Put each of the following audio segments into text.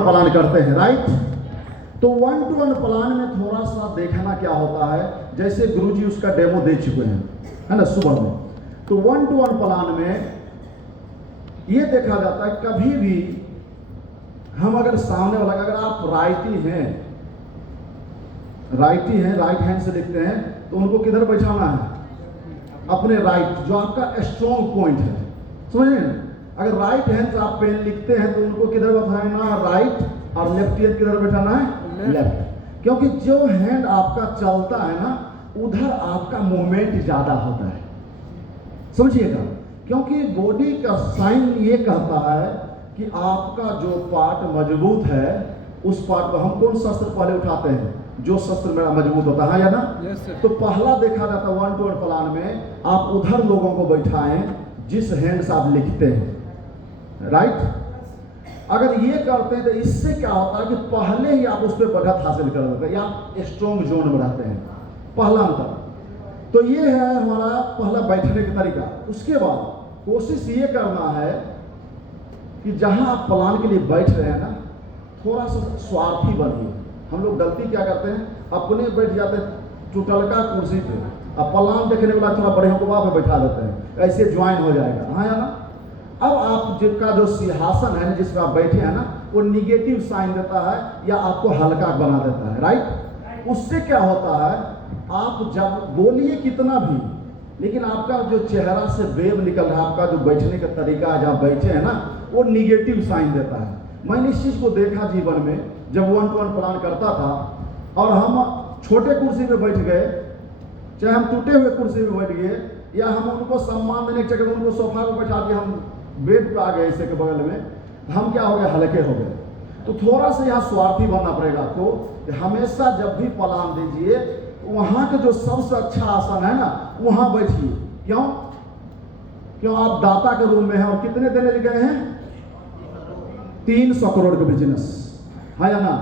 Plan करते हैं, right. तो 1-to-1 प्लान में थोड़ा सा देखना क्या होता है, जैसे गुरुजी उसका डेमो दे चुके हैं, है ना, सुबह में। तो 1-to-1 प्लान में ये देखा जाता है, कभी भी हम अगर सामने वाला, अगर आप राइटी हैं, राइट हैंड से लिखते हैं, तो उनको किधर बैठाना है, अपने राइट, जो आपका स्ट्रॉन्ग पॉइंट है, समझे ना। अगर राइट हैंड से आप पेन लिखते हैं तो उनको किधर बैठाना है, राइट, और लेफ्ट हैंड किधर बैठाना है, लेफ्ट। क्योंकि जो हैंड आपका चलता है ना, उधर आपका मूवमेंट ज्यादा होता है, समझिएगा। क्योंकि बॉडी का साइन ये कहता है कि आपका जो पार्ट मजबूत है, उस पार्ट को हम कौन शस्त्र पहले उठाते हैं, जो शस्त्र मेरा मजबूत होता है, या ना। तो पहला देखा जाता है 1-to-1 प्लान में, आप उधर लोगों को बैठाएं जिस हैंड से आप लिखते हैं, राइट। अगर ये करते हैं तो इससे क्या होता है कि पहले ही आप उस पर बढ़त हासिल कर देते हैं, या आप स्ट्रॉन्ग जोन में रहते हैं, पहला अंतर। तो ये है हमारा पहला बैठने का तरीका। उसके बाद कोशिश ये करना है कि जहां आप प्लान के लिए बैठ रहे हैं ना, थोड़ा सा स्वार्थी बनिए। हम लोग गलती क्या करते हैं, अपने बैठ जाते हैं चुटलका कुर्सी पे, अब प्लान देखने वाला थोड़ा बड़े को वहां पे बैठा देते हैं, ऐसे ज्वाइन हो जाएगा, हाँ या ना। अब आप जिनका जो सिंहासन है जिसमें आप बैठे हैं ना, वो निगेटिव साइन देता है या आपको हल्का बना देता है, राइट। उससे क्या होता है, आप जब बोलिए कितना भी, लेकिन आपका जो चेहरा से वेव निकल रहा है, आपका जो बैठने का तरीका है, जहाँ बैठे हैं ना, वो निगेटिव साइन देता है। मैंने इस चीज को देखा जीवन में, जब 1-to-1 प्लान करता था और हम छोटे कुर्सी पे बैठ गए, चाहे हम टूटे हुए कुर्सी पे बैठ गए, या हम उनको सम्मान देने के चक्कर में उनको सोफा पे बैठा दिया, हम बेड पे आ गए इसे के बगल में, हम क्या हो गए, हल्के हो गए। तो थोड़ा सा यहाँ स्वार्थी बनना पड़ेगा आपको। हमेशा जब भी प्लान दीजिए, वहां के जो सबसे अच्छा आसन है ना, वहां बैठिए। क्यों आप दाता के रूम में हैं, और कितने देने गए हैं, 300 करोड़ का बिजनेस है या ना।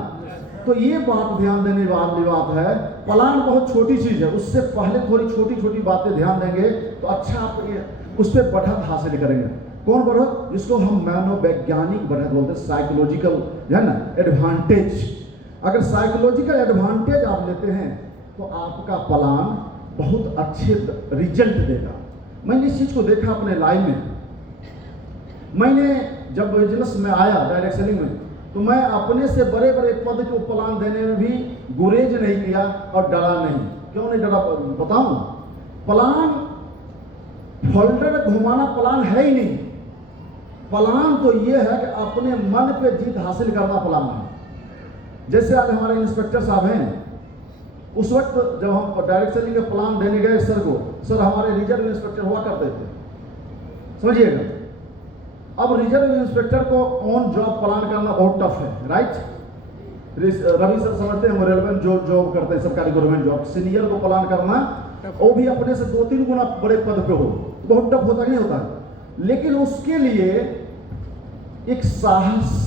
तो ये बात ध्यान देने वाली बात है। प्लान बहुत छोटी चीज है, उससे पहले थोड़ी छोटी छोटी बातें ध्यान देंगे तो अच्छा आप उस पर बढ़त हासिल करेंगे। कौन बढ़त, जिसको हम मनोवैज्ञानिक बढ़त बोलते हैं, साइकोलॉजिकल, है ना, एडवांटेज। अगर साइकोलॉजिकल एडवांटेज आप लेते हैं तो आपका प्लान बहुत अच्छे रिजल्ट देगा। मैंने इस चीज को देखा अपने लाइफ में। मैंने जब बिजनेस में आया डायरेक्ट सेलिंग में, तो मैं अपने से बड़े बड़े पद को प्लान देने में भी गुरेज नहीं किया और डरा नहीं। क्यों नहीं डरा बताऊं, प्लान फोल्डर घुमाना प्लान है ही नहीं। प्लान तो ये है कि अपने मन पे जीत हासिल करना प्लान है। जैसे आज हमारे इंस्पेक्टर साहब हैं, उस वक्त जब हम डायरेक्ट सेलिंग का प्लान देने गए सर को, सर हमारे रिजर्व इंस्पेक्टर हुआ करते थे, समझिएगा। अब रिजर्व इंस्पेक्टर को ऑन जॉब प्लान करना बहुत टफ है, राइट। रवि सर समझते हैं, रेलवे जो जॉब करते हैं, सरकारी गवर्नमेंट जॉब, सीनियर को प्लान करना, वो भी अपने से 2-3 गुना बड़े पद पे हो, बहुत टफ होता नहीं होता। लेकिन उसके लिए एक साहस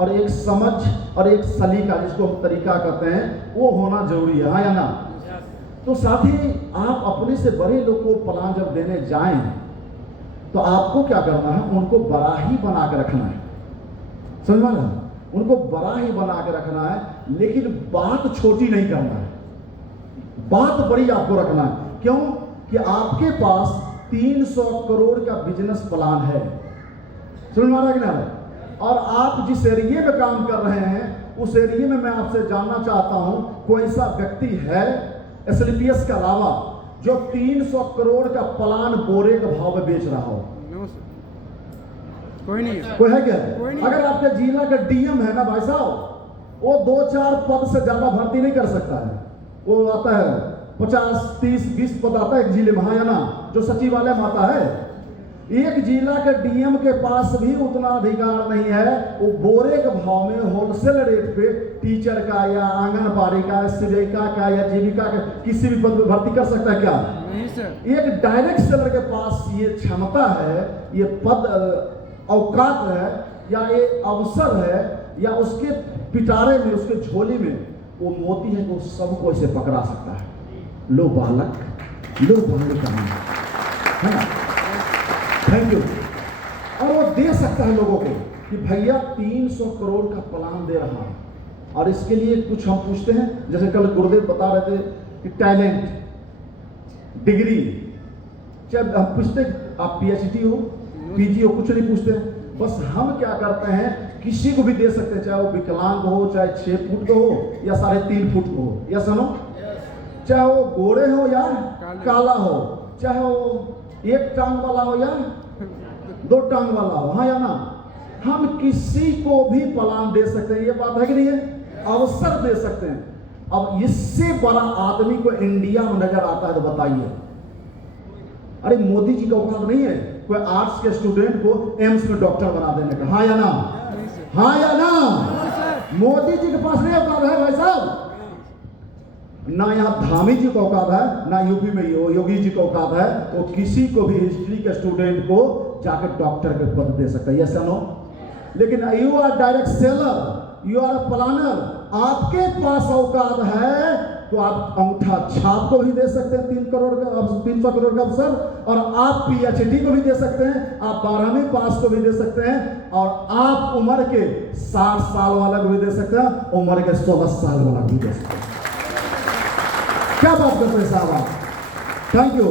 और एक समझ और एक सलीका, जिसको हम तरीका कहते हैं, वो होना जरूरी है, हाँ या ना। तो साथ ही आप अपने से बड़े लोग को प्लान जब देने जाएं तो आपको क्या करना है, उनको बड़ा ही बना के रखना है, समझ में ना, उनको बड़ा ही बना के रखना है। लेकिन बात छोटी नहीं करना है, बात बड़ी आपको रखना है। क्यों कि आपके पास 300 करोड़ का बिजनेस प्लान है, समझ में आ रहा है कि ना। और आप जिस एरिया में काम कर रहे हैं, उस एरिया में मैं आपसे जानना चाहता हूं, कोई ऐसा व्यक्ति है एसएलपीएस के अलावा जो 300 करोड़ का प्लान बोरे के भाव में बेच रहा हो? कोई नहीं है। कोई है क्या? कोई नहीं। अगर आपके जिला का डीएम है ना भाई साहब, वो 2-4 पद से ज्यादा भर्ती नहीं कर सकता है। वो आता है 50, 30, 20 पद आता है एक जिले में, हाँ या ना, जो सचिवालय में आता है। एक जिला के डीएम के पास भी उतना अधिकार नहीं है, वो बोरे के भाव में होलसेल रेट पे टीचर का या आंगनबाड़ी का, सेविका का या जीविका का किसी भी पद पे भर्ती कर सकता है क्या? नहीं सर। एक डायरेक्ट सेलर के पास ये क्षमता है, ये पद औकात है, या ये अवसर है, या उसके पिटारे में, उसके झोली में वो मोती है, वो सबको इसे पकड़ा सकता है। लो बालक, लो बालिका, है ना, थैंक यू। और वो दे सकता है लोगों को कि भैया 300 करोड़ का प्लान दे रहा है और इसके लिए कुछ हम पूछते हैं, जैसे कल गुरुदेव बता रहे थे कि टैलेंट, डिग्री, चाहे हम पूछते आप पीएचडी हो, पीजी हो, कुछ नहीं पूछते हैं। बस हम क्या करते हैं, किसी को भी दे सकते हैं, चाहे वो विकलांग हो, चाहे 6 फुट का हो या 3.5 फुट का हो, या सुनो, चाहे वो गोरे हो या काला हो, चाहे वो 1 टांग वाला हो या 2 टांग वाला हो, हाँ या ना, हम किसी को भी प्लान दे सकते हैं। ये बात है कि नहीं है? अवसर दे सकते हैं। अब इससे बड़ा आदमी को इंडिया में नजर आता है तो बताइए। अरे मोदी जी का औकात नहीं है कोई आर्ट्स के स्टूडेंट को एम्स में डॉक्टर बना देने का, हाँ या ना, हाँ या ना? मोदी जी के पास नहीं औकात है भाई साहब। ना यहाँ धामी जी का औकात है, ना यूपी में योगी जी का औकात है। वो किसी को भी हिस्ट्री के स्टूडेंट को जाकर डॉक्टर के पद दे सकता है, यस नो? लेकिन you are direct seller, you are planner, आपके पास औकात है तो आप अंगूठा छाप को भी दे सकते हैं 300 करोड़ का अवसर, और आप पीएचडी को भी दे सकते हैं, आप 12वीं पास को भी दे सकते हैं, और आप उम्र के 60 साल वाला को भी दे सकते हैं, उम्र के 16 साल वाला भी दे सकते हैं। क्या बात करते हैं साहब आप? Thank you.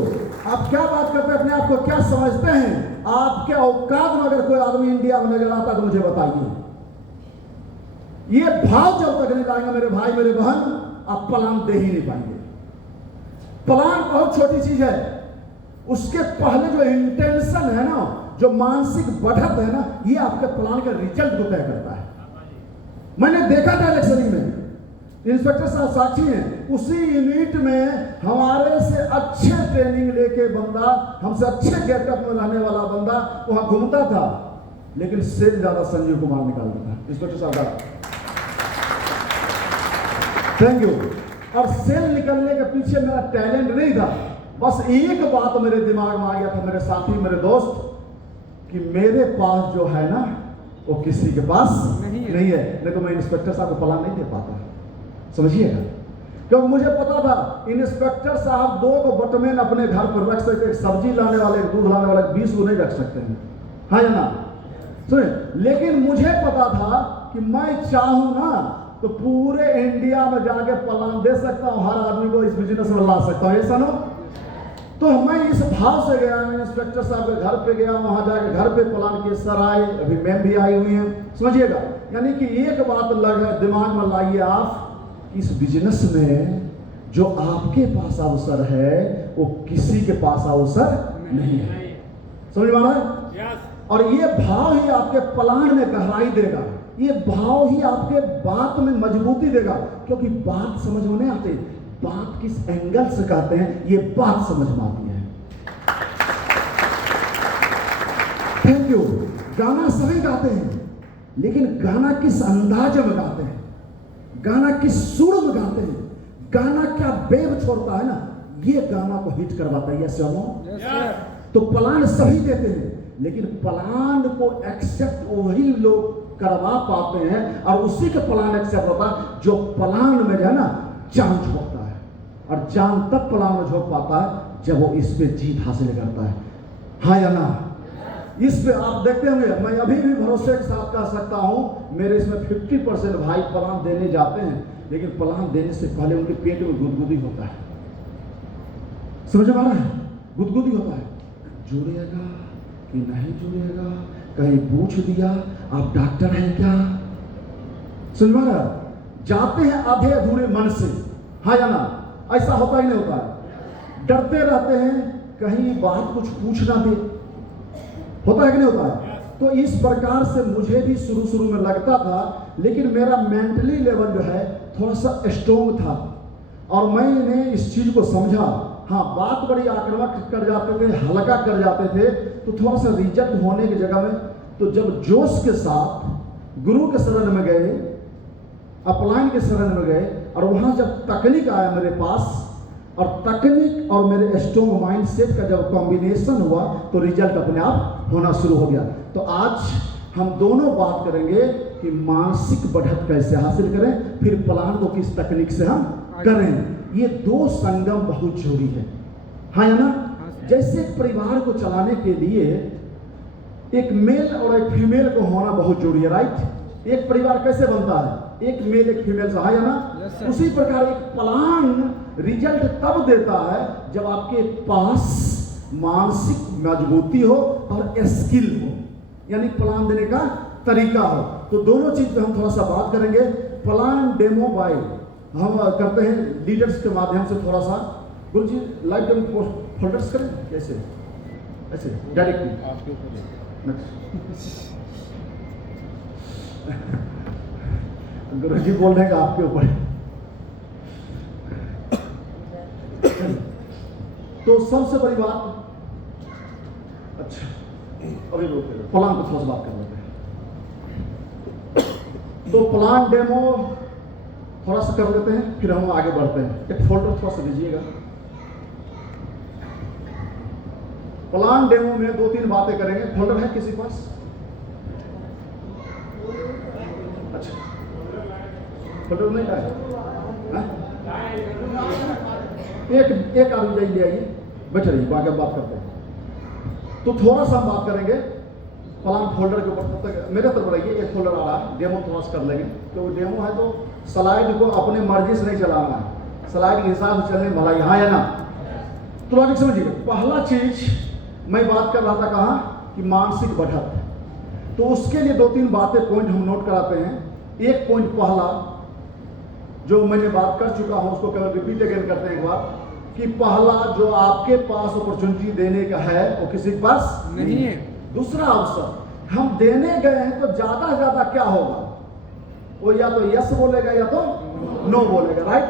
आप क्या बात करते हैं, अपने आप को क्या समझते हैं? आपके औकात में अगर कोई आदमी इंडिया में नजर आता तो मुझे बताइए। ये भाव जब तक नहीं लाएंगे मेरे भाई मेरे बहन, आप प्लान दे ही नहीं पाएंगे। प्लान बहुत छोटी चीज है, उसके पहले जो इंटेंशन है ना, जो मानसिक बढ़त है ना, ये आपके प्लान का रिजल्ट को तय करता है। मैंने देखा था इलेक्शन में, इंस्पेक्टर साहब साक्षी हैं, उसी यूनिट में हमारे से अच्छे ट्रेनिंग लेके बंदा, हमसे अच्छे गेटअप में रहने वाला बंदा वहां घूमता था, लेकिन सेल ज्यादा संजीव कुमार निकालता था। इंस्पेक्टर साहब का थैंक यू। और सेल निकलने के पीछे मेरा टैलेंट नहीं था, बस एक बात मेरे दिमाग में आ गया था, मेरे साथी मेरे दोस्त, कि मेरे पास जो है ना वो किसी के पास नहीं है, नहीं तो मैं इंस्पेक्टर साहब को प्लान नहीं दे पाता, समझिएगा। क्योंकि मुझे पता था इंस्पेक्टर साहब 2 को बटमैन अपने घर पर रख सकते, एक सब्जी लाने वाले, एक दूध लाने वाले, 20 को नहीं रख सकते हैं, हाँ या ना? सुनिए, लेकिन मुझे पता था कि मैं चाहूं ना तो पूरे इंडिया में जाके प्लान दे सकता हूं, हर आदमी को इस बिजनेस में ला सकता हूं, ऐसा ना? तो मैं इस भाव से गया, इंस्पेक्टर साहब के घर पे गया, वहां जाके घर पे प्लान किए, सर आए, अभी मैम भी आई हुई हैं, समझिएगा। यानी कि एक बात लगा दिमाग में लाइए आप, इस बिजनेस में जो आपके पास अवसर है वो किसी के पास अवसर नहीं है, समझ में आ रहा है? और ये भाव ही आपके प्लान में गहराई देगा, ये भाव ही आपके बात में मजबूती देगा, क्योंकि बात समझ में नहीं आती, बात किस एंगल से कहते हैं ये बात समझ में आती है। Thank you. गाना सभी गाते हैं, लेकिन गाना किस अंदाज में गाते हैं, गाना किस सुर में गाते हैं, गाना क्या वेव छोड़ता है ना, ये गाना को हिट करवाता है, यस या नो? तो प्लान सभी देते हैं, लेकिन प्लान को एक्सेप्ट वही लोग करवा पाते हैं, और उसी का प्लान एक्सेप्ट होता है जो प्लान में जो है ना जान झोंकता है, और जान तब प्लान में झोंक पाता है जब वो इस पे जीत हासिल करता है, हाँ या ना? इस पे आप देखते होंगे, मैं अभी भी भरोसे के साथ कह सकता हूं, मेरे इसमें 50% भाई प्लान देने जाते हैं, लेकिन प्लान देने से पहले उनके पेट में गुदगुदी होता है, समझ में आ रहा है? गुदगुदी होता है, जुड़ेगा कि नहीं जुड़ेगा, कहीं पूछ दिया आप डॉक्टर हैं क्या, समझ में आ रहा? जाते हैं आधे अधूरे मन से, हाँ या ना? ऐसा होता ही नहीं होता है, डरते रहते हैं कहीं बात कुछ पूछ ना दे, होता है कि नहीं होता है? तो इस प्रकार से मुझे भी शुरू में लगता था, लेकिन मेरा मेंटली लेवल जो है थोड़ा सा स्ट्रोंग था, और मैंने इस चीज को समझा। हाँ, बात बड़ी आक्रामक कर जाते थे, हल्का कर जाते थे, तो थोड़ा सा रिजेक्ट होने की जगह में, तो जब जोश के साथ गुरु के शरण में गए, अपलाइन के शरण में गए, और वहां जब तकनीक आया मेरे पास, और तकनीक और मेरे स्ट्रॉन्ग माइंडसेट का जब कॉम्बिनेशन हुआ, तो रिजल्ट अपने आप होना शुरू हो गया। तो आज हम दोनों बात करेंगे कि मानसिक बढ़त कैसे हासिल करें, फिर प्लान को किस तकनीक से हम करें। ये 2 संगम बहुत जरूरी है, हाँ या ना? जैसे एक परिवार को चलाने के लिए एक मेल और एक फीमेल को होना बहुत जरूरी है, राइट। एक परिवार कैसे बनता है, एक मेल एक फीमेल से, है ना। उसी प्रकार एक प्लान रिजल्ट तब देता है जब आपके पास मानसिक मजबूती हो और स्किल हो, यानी प्लान देने का तरीका हो। तो दोनों चीज पे हम थोड़ा सा बात करेंगे। प्लान डेमो बाय हम करते हैं लीडर्स के माध्यम से। थोड़ा सा गुरु जी लाइव डेमो फोल्डर्स करें कैसे, ऐसे डायरेक्टली आपके ऊपर। गुरु जी बोल रहे हैं आपके ऊपर। तो सबसे बड़ी बात, अच्छा अभी प्लान को थोड़ा सा बात कर लेते हैं। तो प्लान डेमो थोड़ा सा कर लेते हैं, फिर हम आगे बढ़ते हैं। एक फोल्डर थोड़ा सा दीजिएगा। प्लान डेमो में 2-3 बातें करेंगे। फोल्डर है किसी पास? अच्छा, फोल्डर नहीं है? एक आदमी जाइए, ले आइए, बैठे रहिए, आगे बात करते हैं। तो थोड़ा सा हम बात करेंगे प्लान फोल्डर के ऊपर। तब तक मेरे तरफ रहिए। एक फोल्डर आ रहा है, डेमो थोड़ा सा कर लेंगे। तो डेमो है तो स्लाइड को अपने मर्जी से नहीं चलाना है, स्लाइड के हिसाब से चलने भला यहाँ है ना। तो लॉजिक समझिए। पहला चीज मैं बात कर रहा था कहाँ कि मानसिक बढ़त। तो उसके लिए 2-3 बातें पॉइंट हम नोट कराते हैं। एक पॉइंट पहला जो मैंने बात कर चुका हूं, उसको केवल रिपीट अगेन करते हैं एक बार, कि पहला जो आपके पास अपॉर्चुनिटी देने का है वो किसी के पास नहीं है। दूसरा अवसर हम देने गए हैं तो ज्यादा से ज्यादा क्या होगा, वो या तो यस बोलेगा या तो नो बोलेगा, राइट।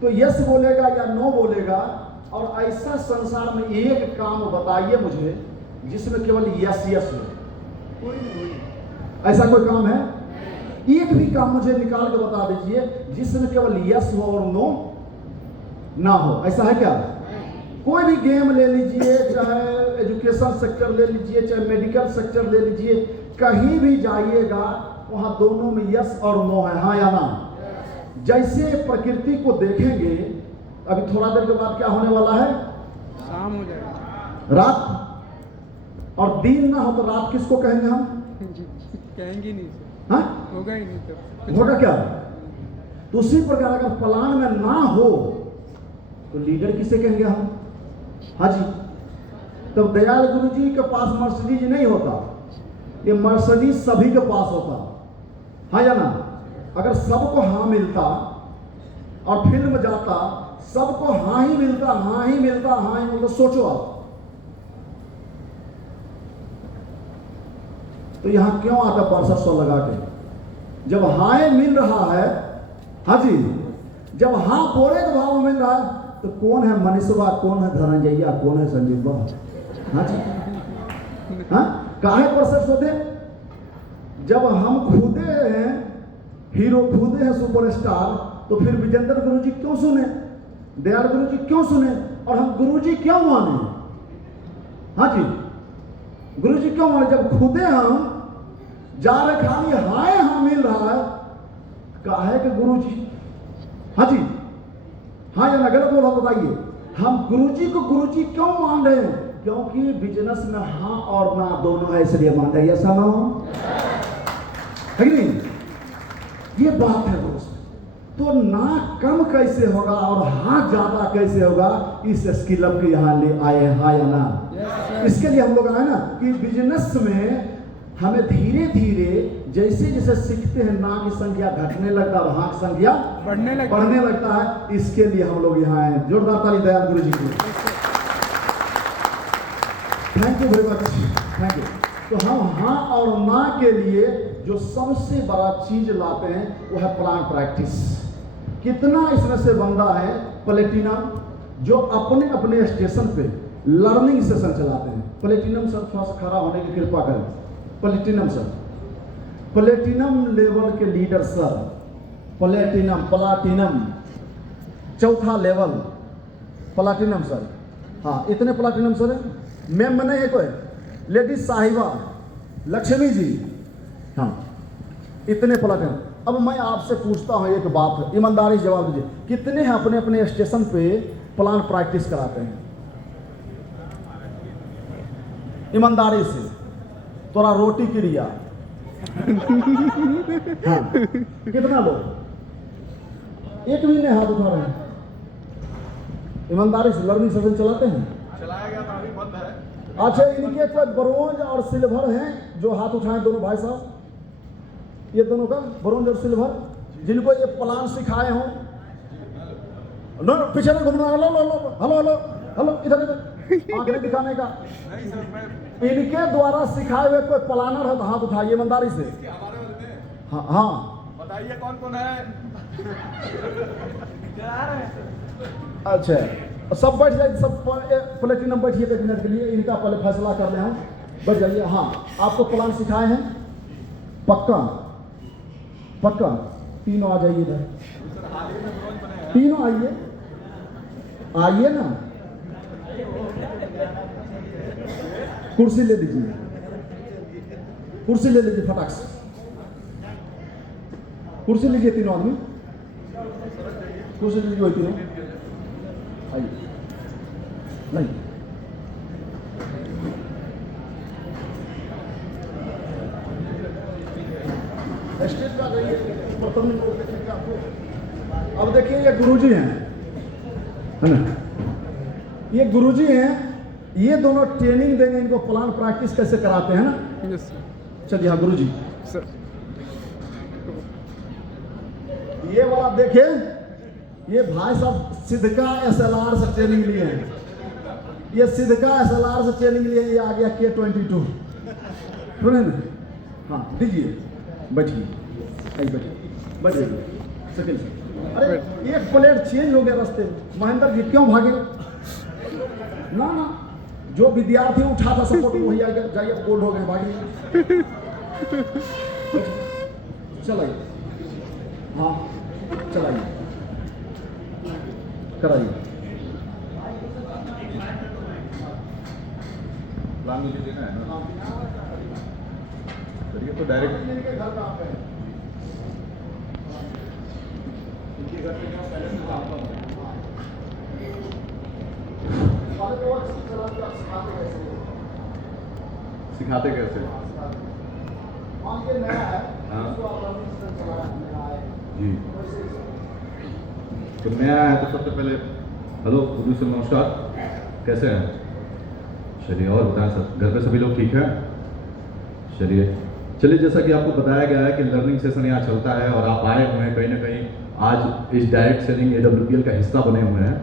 तो यस बोलेगा या नो बोलेगा। और ऐसा संसार में एक काम बताइए मुझे जिसमें केवल यस यस हो। ऐसा कोई काम है? एक भी काम मुझे निकाल के बता दीजिए जिसमें केवल यस हो और नो ना हो। ऐसा है क्या? कोई भी गेम ले लीजिए, चाहे एजुकेशन सेक्टर ले लीजिए, चाहे मेडिकल सेक्टर ले लीजिए, कहीं भी जाइएगा वहां दोनों में यस और नो है, हाँ या ना। जैसे प्रकृति को देखेंगे, अभी थोड़ा देर के बाद क्या होने वाला है? शाम हो जाएगा, रात। और दिन ना हो तो रात किसको कहेंगे हम? कहेंगे नहीं, हाँ होगा ही नहीं। तो होगा क्या? तो उसी प्रकार अगर प्लान में ना हो तो लीडर किसे कहेंगे हम? हाँ जी। तब दयाल गुरु जी के पास मर्सिडीज नहीं होता, ये मर्सिडीज सभी के पास होता, हाँ या ना। अगर सबको हाँ मिलता और फिल्म जाता, सबको हाँ ही मिलता, हाँ ही मिलता, हाँ ही मिलता, सोचो आप तो यहां क्यों आता 6500 लगा के? जब हाँ मिल रहा है, हाँ जी, जब हाँ बोरे के भाव मिल रहा है तो कौन है मनीषवा, कौन है धनंजया, कौन है संजीवा? हाँ जी, हाँ काहे प्रोसेस होते? जब हम खुदे हैं हीरो, खुदे हैं सुपरस्टार, तो फिर विजेंद्र गुरु जी क्यों सुने, दयाल गुरु जी क्यों सुने, और हम गुरु जी क्यों माने? हाँ जी, गुरु जी क्यों माने? जब खुदे हम जा रहे, खाली हाय हाँ मिल रहा है, काहे के गुरु जी? हाँ जी, हाँ या ना? गलत बोला बताइए। हम गुरुजी को गुरुजी क्यों मान रहे हैं? क्योंकि बिजनेस में हाँ और ना दोनों है, इसलिए मान रहे हैं। ऐसा ना हो है कि नहीं? ये बात है दोस्त। तो ना कम कैसे होगा और हाँ ज्यादा कैसे होगा, इस स्किल अप के यहाँ ले आए, हाँ या ना? इसके लिए हम लोग आए ना कि बिजनेस में हमें धीरे धीरे जैसे जैसे सीखते हैं ना की संख्या घटने लगता है और हाँ की संख्या बढ़ने लगता है। इसके लिए हम लोग यहाँ आए। जोरदार ताली दयाल गुरु जी को। Thank you very much, thank you. तो हम हाँ और ना के लिए जो सबसे बड़ा चीज लाते हैं वो है प्लान प्रैक्टिस। कितना इसमें से बंदा है प्लेटिनम जो अपने अपने स्टेशन पे लर्निंग सेशन चलाते हैं। प्लेटिनम सर थोड़ा सा खड़ा होने की कृपा करें। प्लेटिनम सर, प्लेटिनम लेवल के लीडर सर, प्लाटिनम चौथा लेवल प्लाटिनम सर। हाँ इतने प्लाटिनम सर है। मैम में नहीं है कोई लेडीज साहिबा लक्ष्मी जी, हाँ इतने प्लाटिनम। अब मैं आपसे पूछता हूँ एक बात, ईमानदारी से जवाब दीजिए, कितने हैं अपने अपने स्टेशन पे प्लान प्रैक्टिस कराते हैं? ईमानदारी से तोरा रोटी की रिया। हाँ, कितना लोग, एक भी नहीं हाथ उठा रहे हैं। ईमानदारी से लर्निंग सेशन चलाते हैं? चलाया गया था, अभी बंद है। अच्छा, इनके तो ब्रोंज और सिल्वर हैं जो हाथ उठाए दोनों भाई साहब, ये दोनों का ब्रोंज और सिल्वर, जिनको ये प्लान सिखाए हों। नो, पीछे नहीं घूमना। Hello hello hello hello hello, इधर इधर आंख नहीं दिखाने का। नहीं सर, मैं इनके द्वारा सिखाए हुए कोई प्लानर है तो हाथ उठाइए ईमानदारी से। हमारे वाले में हाँ हाँ, बताइए कौन कौन है। चला रहे हैं सर। अच्छा, सब बैठ जाइए, सब प्लेटिनम बैठिए 1 मिनट के लिए, इनका पहले फैसला कर रहे हैं। बैठ जाइए। हाँ, आपको प्लान सिखाए हैं पक्का? पक्का? तीनों आ जाइए इधर, सर हाल ही में ब्रोंज बने हैं। तीनों आइए, आइए ना। कुर्सी ले लीजिए, कुर्सी ले लीजिए फटाक से, कुर्सी लीजिए तीनों आदमी, कुर्सी लीजिए वही तीनों। आइए, नहीं स्टेज पे आ जाइए, प्रथम लोग देखेंगे आपको। अब देखिए, ये गुरुजी हैं, है ना, ये गुरुजी हैं, ये दोनों ट्रेनिंग देंगे इनको, प्लान प्रैक्टिस कैसे कराते हैं ना। Yes sir. चलिए, हाँ गुरुजी, सर ये वाला देखिए, ये भाई साहब सिद्धका SLR से ट्रेनिंग लिए हैं, ये सिद्धका SLR से ट्रेनिंग लिए, ये आ गया K22, सुने ना। हाँ, दीजिए, बैठिए, बैठिए, बैठिए सेकंड। अरे एक प्लेट चेंज हो गया रास्ते में, महेंद्र जी क्यों भागे? ना ना, जो विद्यार्थी उठा था सपोर्ट वही आ गया, जाइए गोल्ड हो गए, भागे। चलाइए, हाँ चलाइए, कराइए। प्लान मुझे देना है ना सर, ये तो डायरेक्ट सिखाते कैसे? हाँ जी, तो नया है तो सबसे पहले हेलो प्रोड्यूसर, नमस्कार, कैसे हैं? चलिए, और बताएं सर, घर पे सभी लोग ठीक हैं? चलिए, जैसा कि आपको बताया गया है कि लर्निंग सेशन यहाँ चलता है और आप आए हुए हैं कहीं ना कहीं आज इस डायरेक्ट सेलिंग AWPL का हिस्सा बने हुए हैं,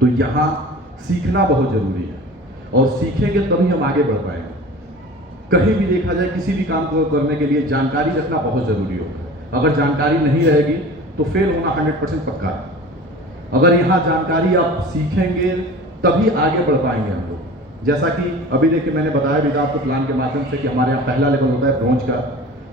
तो यहाँ सीखना बहुत ज़रूरी है और सीखेंगे तभी हम आगे बढ़ पाएंगे। कहीं भी देखा जाए, किसी भी काम को करने के लिए जानकारी रखना बहुत ज़रूरी होता है। अगर जानकारी नहीं रहेगी तो फेल होना 100% पक्का है। अगर यहाँ जानकारी आप सीखेंगे तभी आगे बढ़ पाएंगे हम लोग। जैसा कि अभी देखिए, मैंने बताया भी था आपको प्लान के माध्यम से कि हमारे यहाँ पहला लेवल होता है ब्रोंज का,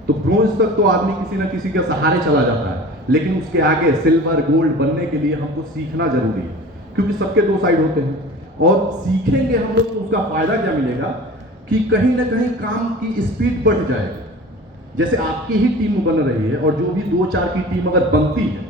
तो ब्रोंज तक तो आदमी किसी न किसी के सहारे चला जाता है, लेकिन उसके आगे सिल्वर गोल्ड बनने के लिए हमको सीखना जरूरी है, क्योंकि सबके 2 साइड होते हैं। और सीखेंगे हम लोग तो उसका फायदा क्या मिलेगा कि कहीं ना कहीं काम की स्पीड बढ़ जाएगी। जैसे आपकी ही टीम बन रही है और जो भी 2-4 की टीम अगर बनती है,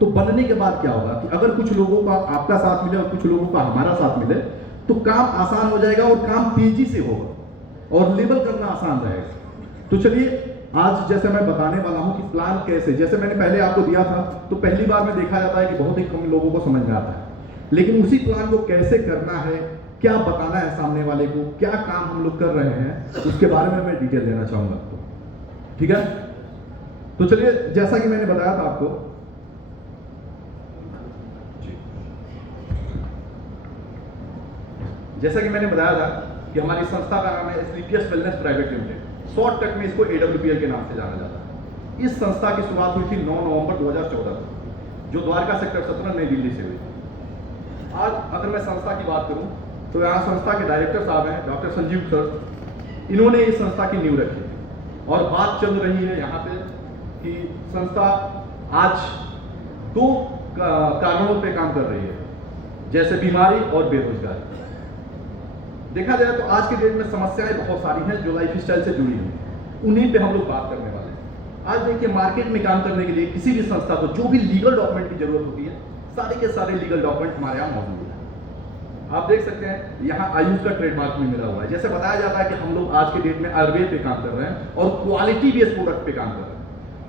तो बनने के बाद क्या होगा कि अगर कुछ लोगों का आपका साथ मिले और कुछ लोगों का हमारा साथ मिले, तो काम आसान हो जाएगा और काम तेजी से होगा और लेबल करना आसान रहेगा। तो चलिए, आज जैसे मैं बताने वाला हूं कि प्लान कैसे, जैसे मैंने पहले आपको दिया था, तो पहली बार में देखा जाता है कि बहुत ही कम लोगों को समझ में आता है, लेकिन उसी प्लान को कैसे करना है, क्या बताना है सामने वाले को, क्या काम हम लोग कर रहे हैं, उसके बारे में मैं डिटेल देना चाहूंगा आपको। ठीक है, तो चलिए, जैसा कि मैंने बताया था आपको, जैसा कि मैंने बताया था कि हमारी संस्था का नाम है SLPS wellness private limited, short cut में इसको AWPL के नाम से जाना जाता है। इस संस्था की शुरुआत हुई थी 9 नवंबर 2014 को, जो द्वारका सेक्टर 17 नई दिल्ली से हुई। आज अगर मैं संस्था की बात करूं तो यहाँ संस्था के डायरेक्टर साहब हैं डॉक्टर संजीव सर, इन्होंने इस संस्था की नींव रखी और बात चल रही है यहाँ पे कि संस्था आज 2 कारणों पे काम कर रही है, जैसे बीमारी और बेरोजगारी। देखा जाए तो आज के डेट में समस्याएं बहुत सारी हैं जो लाइफ स्टाइल से जुड़ी हैं, उन्हीं पे हम लोग बात करने वाले हैं। आज देखिए, मार्केट में काम करने के लिए किसी भी संस्था को जो भी लीगल डॉक्यूमेंट की जरूरत होती है, सारे के सारे लीगल डॉक्यूमेंट हमारे यहाँ मौजूद है। आप देख सकते हैं यहाँ आयुष का ट्रेडमार्क भी मिला हुआ है। जैसे बताया जाता है कि हम लोग आज के डेट में आयुर्वेद पे काम कर रहे हैं और क्वालिटी बेस्ड प्रोडक्ट पे काम कर रहे हैं।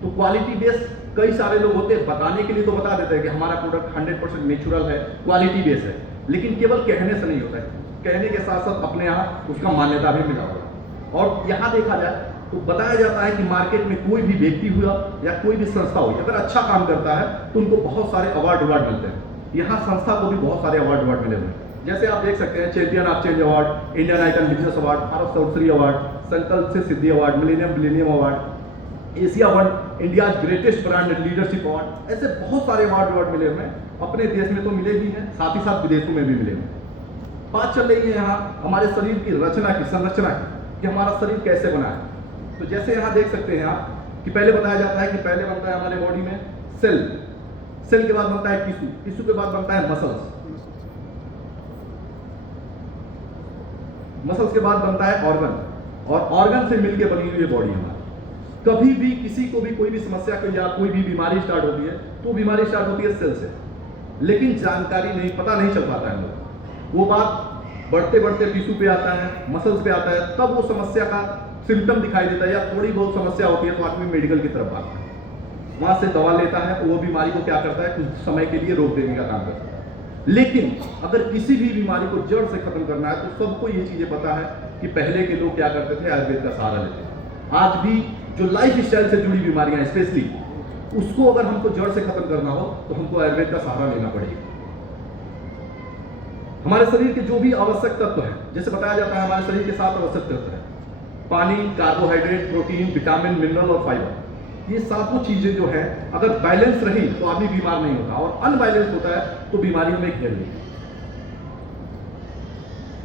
तो क्वालिटी बेस्ड कई सारे लोग होते हैं, बताने के लिए तो बता देते हैं कि हमारा प्रोडक्ट 100% नेचुरल है, क्वालिटी बेस्ड है, लेकिन केवल कहने से नहीं होता है, कहने के साथ साथ अपने यहाँ उसका मान्यता भी मिला हुआ है। और यहाँ देखा जाए तो बताया जाता है कि मार्केट में कोई भी व्यक्ति हुआ या कोई भी संस्था हुई अगर अच्छा काम करता है तो उनको बहुत सारे अवार्ड मिलते हैं। यहाँ संस्था को भी बहुत सारे अवार्ड मिले हुए हैं। जैसे आप देख सकते हैं champion of change award, Indian icon business award, Bharat संवत्सरी अवार्ड, संकल्प से सिद्धि award, millennium award, Asia one, India greatest brand leadership award, ऐसे बहुत सारे अवार्ड मिले हुए हैं। अपने देश में तो मिले भी हैं, साथ ही साथ विदेशों में भी मिले हुए हैं। बात चल रही है यहाँ हमारे शरीर की रचना की, संरचना की, कि हमारा शरीर कैसे बना है। तो जैसे यहाँ देख सकते हैं आप कि पहले बताया जाता है कि पहले बनता है हमारे बॉडी में सेल के बाद बनता है टिश्यू के बाद बनता है मसल्स के बाद बनता है ऑर्गन, और ऑर्गन से मिलकर बनी हुई बॉडी हमारी। कभी भी किसी को भी कोई भी समस्या को या कोई भी बीमारी स्टार्ट होती है तो बीमारी स्टार्ट होती है सेल से, लेकिन जानकारी नहीं, पता नहीं चल पाता है लोग। वो बात बढ़ते बढ़ते टिश्यू पे आता है, मसल्स पे आता है, तब वो समस्या का सिम्टम दिखाई देता है या थोड़ी बहुत समस्या होती है तो आदमी मेडिकल की तरफ भागता है, वहां से दवा लेता है, तो वो बीमारी को क्या करता है, कुछ समय के लिए रोक देने का काम करता है। लेकिन अगर किसी भी बीमारी को जड़ से खत्म करना है तो सबको ये चीजें पता है कि पहले के लोग क्या करते थे, आयुर्वेद का सहारा लेते थे। आज भी जो लाइफ स्टाइल से जुड़ी बीमारियां स्पेशली, उसको अगर हमको जड़ से खत्म करना हो तो हमको आयुर्वेद का सहारा लेना पड़ेगा। हमारे शरीर के जो भी आवश्यक तत्व है, जैसे बताया जाता है हमारे शरीर के 7 आवश्यक तत्व है, पानी, कार्बोहाइड्रेट, प्रोटीन, विटामिन, मिनरल और फाइबर। ये सातों चीजें जो है अगर बैलेंस रही तो आदमी बीमार नहीं होता, और अनबैलेंस होता है तो बीमारियों में घेर लेती है।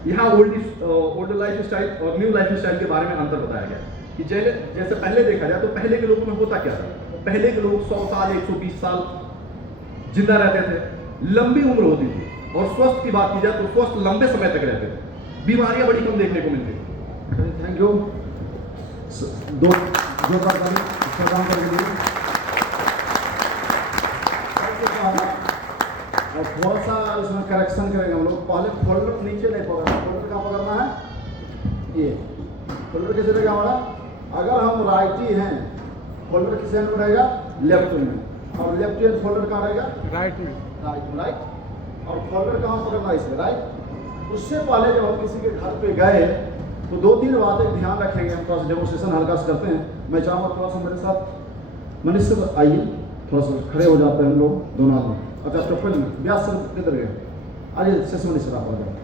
यहाँ ओल्ड लाइफ स्टाइल और न्यू लाइफ स्टाइल के बारे में अंतर बताया गया कि जैसे पहले देखा जाए तो पहले के लोगों में होता क्या था, पहले के लोग 100 साल 120 साल जिंदा रहते थे, लंबी उम्र होती थी, और स्वस्थ की बात की जाए तो स्वस्थ लंबे समय तक रहते थे, बीमारियां बड़ी कम देखने को मिलती थी। Thank you. दो बार काम करने के लिए और थोड़ा सा इसमें करेक्शन करेंगे हम लोग। पहले फोल्डर नीचे नहीं पकड़ना, फोल्डर कहाँ पकड़ना है, ये फोल्डर कैसे रहेगा हमारा, अगर हम राइटी हैं फोल्डर किस हैंड में रहेगा, लेफ्ट में, और लेफ्ट हैंड फोल्डर कहाँ रहेगा, राइट में, राइट, और फोल्डर कहाँ पकड़ना है, इसमें राइट। उससे पहले जब हम किसी के घर पे गए तो 2-3 बातें ध्यान रखेंगे, हम थोड़ा सा डेमोस्ट्रेशन हल्का से करते हैं। मैं चाहूँगा थोड़ा सा मेरे साथ मनीष से आइए, थोड़ा सा खड़े हो जाते हैं हम लोग दोनों आदमी। अच्छा चप्पल व्यास सर किधर गए, आइए शेष मनीष सर आप आ जाए,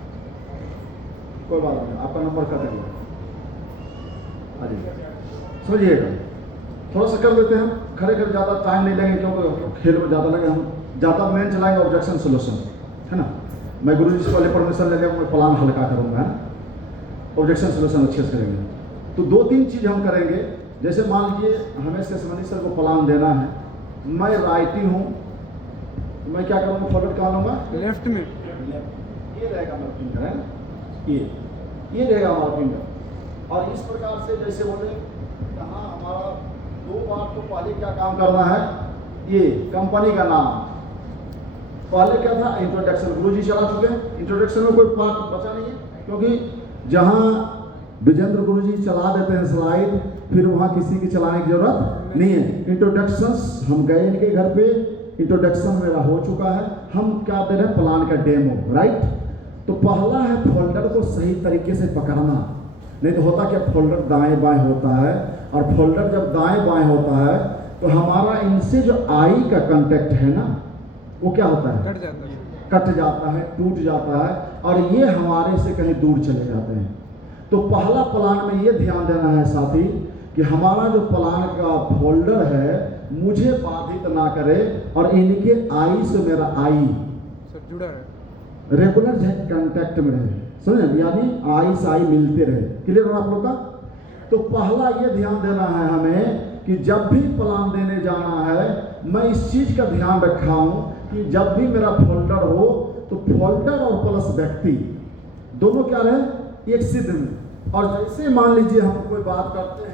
कोई बात नहीं, आपका नंबर कर देंगे, आइए समझिएगा। थोड़ा सा कर देते हैं खड़े खड़े, ज़्यादा टाइम नहीं लगेंगे क्योंकि खेल में ज़्यादा लगे, हम ज़्यादा मेन चलाएंगे ऑब्जेक्शन सोल्यूशन, है ना। मैं गुरु जी से पहले परमिशन लेके मैं प्लान हल्का करूँगा, ऑब्जेक्शन सोल्यूशन अच्छे से करेंगे। तो 2-3 चीज़ हम करेंगे। जैसे मान लीजिए हमें शेष मनीष सर को प्लान देना है, मैं राइटी हूँ, तो मैं क्या करूँगा, फोल्डर कहाँ लूँगा, लेफ्ट में, ये रहेगा मेरा फिंगर, है ना, ये रहेगा हमारा फिंगर। और इस प्रकार से जैसे बोले यहाँ हमारा 2 बार तो पहले क्या काम करना है, ये कंपनी का नाम, पहले क्या था, इंट्रोडक्शन, गुरु जी चला चुके हैं, इंट्रोडक्शन में कोई पार्ट बचा नहीं है, क्योंकि जहाँ विजेंद्र गुरु जी चला देते हैं स्लाइड, फिर वहाँ किसी की चलाने की जरूरत नहीं है। इंट्रोडक्शंस हम गए इनके घर पे, इंट्रोडक्शन मेरा हो चुका है, हम क्या दे रहे हैं, प्लान का डेमो, राइट। तो पहला है फोल्डर को सही तरीके से पकड़ना, नहीं तो होता क्या, फोल्डर दाएं बाएं होता है, और फोल्डर जब दाएं बाएं होता है तो हमारा इनसे जो आई का कांटेक्ट है ना, वो क्या होता है, कट जाता है, टूट जाता है, और ये हमारे से कहीं दूर चले जाते हैं। तो पहला प्लान में ये ध्यान देना है साथी कि हमारा जो प्लान का फोल्डर है मुझे बाधित ना करे, और इनके आई से मेरा आई जुड़ा है, रेगुलर कांटेक्ट में रहे, समझे, यानी आई से आई मिलते रहे। क्लियर हो आप लोग का। तो पहला ये ध्यान देना है हमें कि जब भी प्लान देने जाना है, मैं इस चीज का ध्यान रखा हूं कि जब भी मेरा फोल्डर हो तो फोल्डर और प्लस व्यक्ति दोनों क्या रहे, एक सिद्ध में। और जैसे मान लीजिए हम कोई बात करते हैं,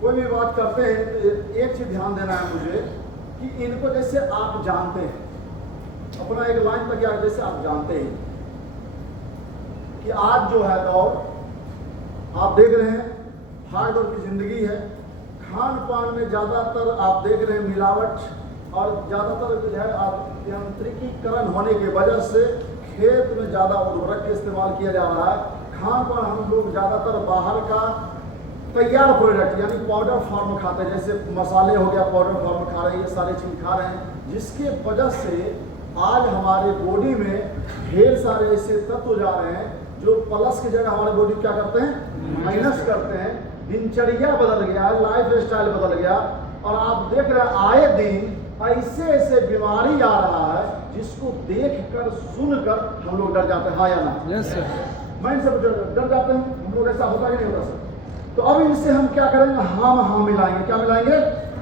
कोई भी बात करते हैं, तो एक चीज ध्यान देना है मुझे कि इनको जैसे आप जानते हैं, अपना एक लाइन तक यार, जैसे आप जानते हैं कि आज जो है दौर आप देख रहे हैं, भाग दौड़ की जिंदगी है। खान पान में ज़्यादातर आप देख रहे हैं मिलावट, और ज़्यादातर जो है आप यांत्रिकीकरण होने की वजह से खेत में ज़्यादा उर्वरक का इस्तेमाल किया जा रहा है। खान पान हम लोग ज़्यादातर बाहर का तैयार प्रोडक्ट यानी पाउडर फॉर्म खाते हैं, जैसे मसाले हो गया पाउडर फॉर्म खा रहे हैं, ये सारे चीज़ खा रहे हैं, जिसके वजह से आज हमारे बॉडी में ढेर सारे ऐसे तत्व जा रहे हैं जो प्लस की जगह हमारे बॉडी क्या करते हैं, माइनस करते हैं। दिनचर्या बदल गया, लाइफ स्टाइल बदल गया, और आप देख रहे हैं आए दिन ऐसे ऐसे बीमारी आ रहा है जिसको देखकर सुनकर हम लोग डर जाते हैं। हाँ या ना? Yes sir. माइंड से डर जाते हैं हम लोग। ऐसा होता कि नहीं होता सर? तो अब इनसे हम क्या करेंगे, हाँ में हाँ मिलाएंगे। क्या मिलाएंगे?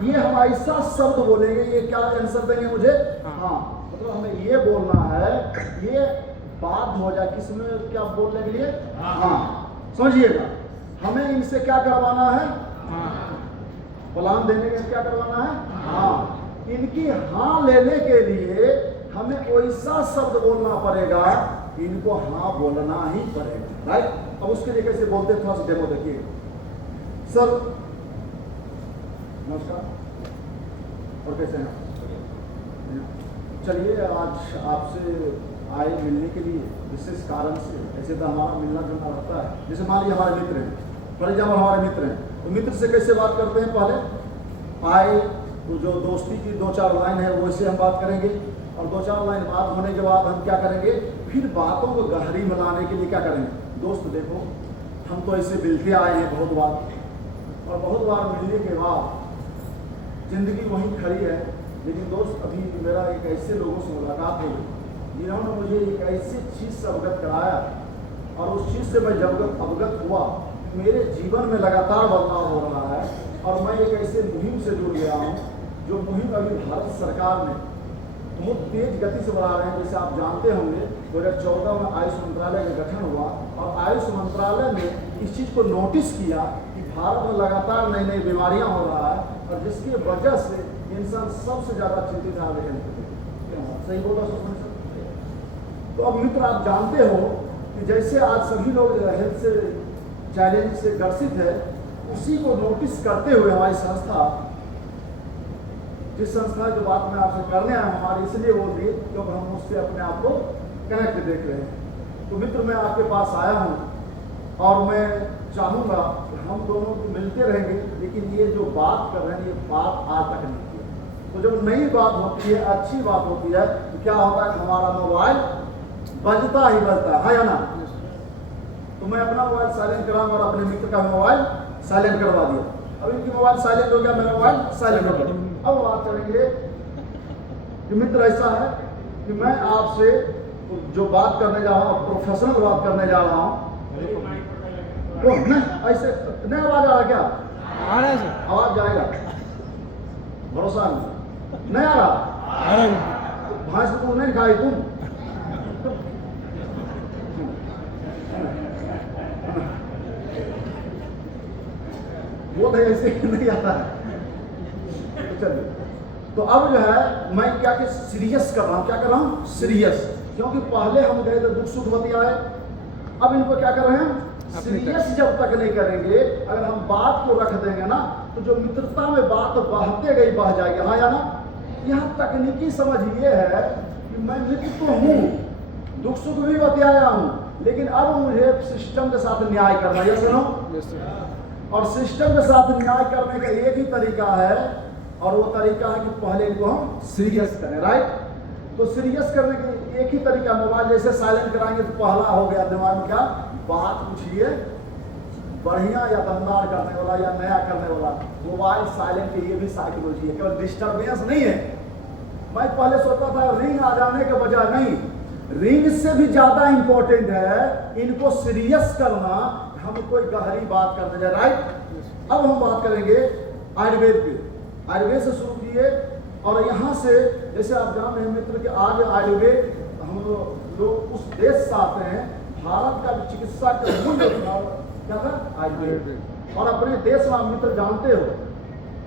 ये हम ऐसा शब्द बोलेंगे, ये क्या आंसर देंगे मुझे? हाँ। मतलब हमें ये बोलना है, ये बात हो जाए किसमें क्या बोलने के लिए? हाँ। समझिएगा, हमें इनसे क्या करवाना है? प्लान देने के क्या करवाना है? हाँ। इनकी हाँ लेने के लिए हमें वैसा शब्द बोलना पड़ेगा, इनको हाँ बोलना ही पड़ेगा, राइट? अब उसके लिए कैसे बोलते हैं, थोड़ा सा डेमो देखिए। सर नमस्कार, और कैसे हैं? चलिए आज आपसे आए मिलने के लिए विशेष कारण से। ऐसे तो हमारा मिलना जुलना रहता है। जैसे मान लीजिए हमारे मित्र हैं, फॉर एग्जाम्पल हमारे मित्र हैं, तो मित्र से कैसे बात करते हैं? पहले आए तो जो दोस्ती की 2-4 लाइन है वैसे हम बात करेंगे, और 2-4 लाइन बात होने के बाद हम क्या करेंगे, फिर बातों को गहरी बनाने के लिए क्या करेंगे, दोस्त देखो हम तो ऐसे मिलते आए हैं बहुत बार, और बहुत बार मिलने के बाद ज़िंदगी वहीं खड़ी है, लेकिन दोस्त अभी मेरा एक ऐसे लोगों से मुलाकात हो गई जिन्होंने मुझे एक ऐसी चीज़ से अवगत कराया, और उस चीज़ से मैं जब अवगत हुआ मेरे जीवन में लगातार बदलाव हो रहा है, और मैं एक ऐसे मुहिम से जुड़ गया हूँ जो मुहिम अभी भारत सरकार ने बहुत तेज गति से बढ़ा रहे हैं। जैसे आप जानते होंगे 2014 में आयुष मंत्रालय का गठन हुआ, और आयुष मंत्रालय ने इस चीज़ को नोटिस किया कि भारत में लगातार नई नई बीमारियां हो रहा है, और जिसकी वजह से इंसान सबसे ज़्यादा चिंतित है हेल्थ पे। सही बोला सर? तो अब मित्र आप जानते हो कि जैसे आज सभी लोग हेल्थ से चैलेंज से ग्रसित है, उसी को नोटिस करते हुए हमारी संस्था, जिस संस्था की बात मैं आपसे करने आया हूँ, हमारी इसलिए बोल रही है क्योंकि हम उससे अपने आप को कनेक्ट देख रहे हैं। तो मित्र मैं आपके पास आया हूँ, और मैं चाहूँगा हम दोनों मिलते रहेंगे, लेकिन ये जो बात कर रहे हैं ये बात आज तक नहीं की। तो जब नई बात होती है, अच्छी बात होती है, तो क्या होता है, हमारा मोबाइल बजता ही बजता है या ना? तो मैं अपना मोबाइल साइलेंट कराऊंगा और अपने मित्र का मोबाइल साइलेंट करवा दिया। अब इनकी मोबाइल साइलेंट हो गया, मेरा मोबाइल साइलेंट हो गया। अब बात करेंगे कि मित्र ऐसा है कि मैं आपसे जो बात करने जा रहा हूँ, प्रोफेशनल बात करने जा रहा हूँ। नहीं ऐसे नहीं, आवाज आ रहा क्या? आ रहा है सर। आवाज जाएगा, भरोसा नहीं आ रहा। भैंस को नहीं खाई तुम? वो तो ऐसे नहीं आता है। चलिए, तो अब जो है मैं क्या कि सीरियस कर रहा हूँ। क्या कर रहा हूँ? सीरियस। क्योंकि पहले हम गए थे दुख सुख बतियाए, अब इनको क्या कर रहे हैं? सीरियस जब तक नहीं करेंगे, अगर हम बात को रख देंगे ना, तो जो मित्रता में बात बहते गई बह जाएगी। हाँ या ना? यहाँ तकनीकी समझ ये है कि मैं मित्र तो हूँ, दुख सुख भी बतियाया हूँ, लेकिन अब मुझे सिस्टम के साथ न्याय करना है। सुनो, और सिस्टम के साथ न्याय करने का एक ही तरीका है, और वो तरीका है कि पहले इनको हम सीरियस करें, राइट? तो सीरियस करने के एक ही तरीका, मोबाइल जैसे साइलेंट कराएंगे तो पहला हो गया दिमाग में क्या, बात पूछिए बढ़िया या दमदार करने वाला या नया करने वाला। मोबाइल साइलेंट की ये भी साइकोलॉजी है, केवल डिस्टर्बेंस नहीं है। मैं पहले सोचता था रिंग आ जाने के बजाय, नहीं, रिंग से भी ज्यादा इंपॉर्टेंट है इनको सीरियस करना। हम कोई गहरी बात करने जाए, राइट? अब हम बात करेंगे आयुर्वेद पे। आयुर्वेद से शुरू किए, और यहाँ से जैसे आप जान रहे हैं मित्र कि आज आयुर्वेद हम लोग उस देश से आते हैं, भारत का चिकित्सा का मूल क्या था? आयुर्वेद। और अपने देश में आप मित्र जानते हो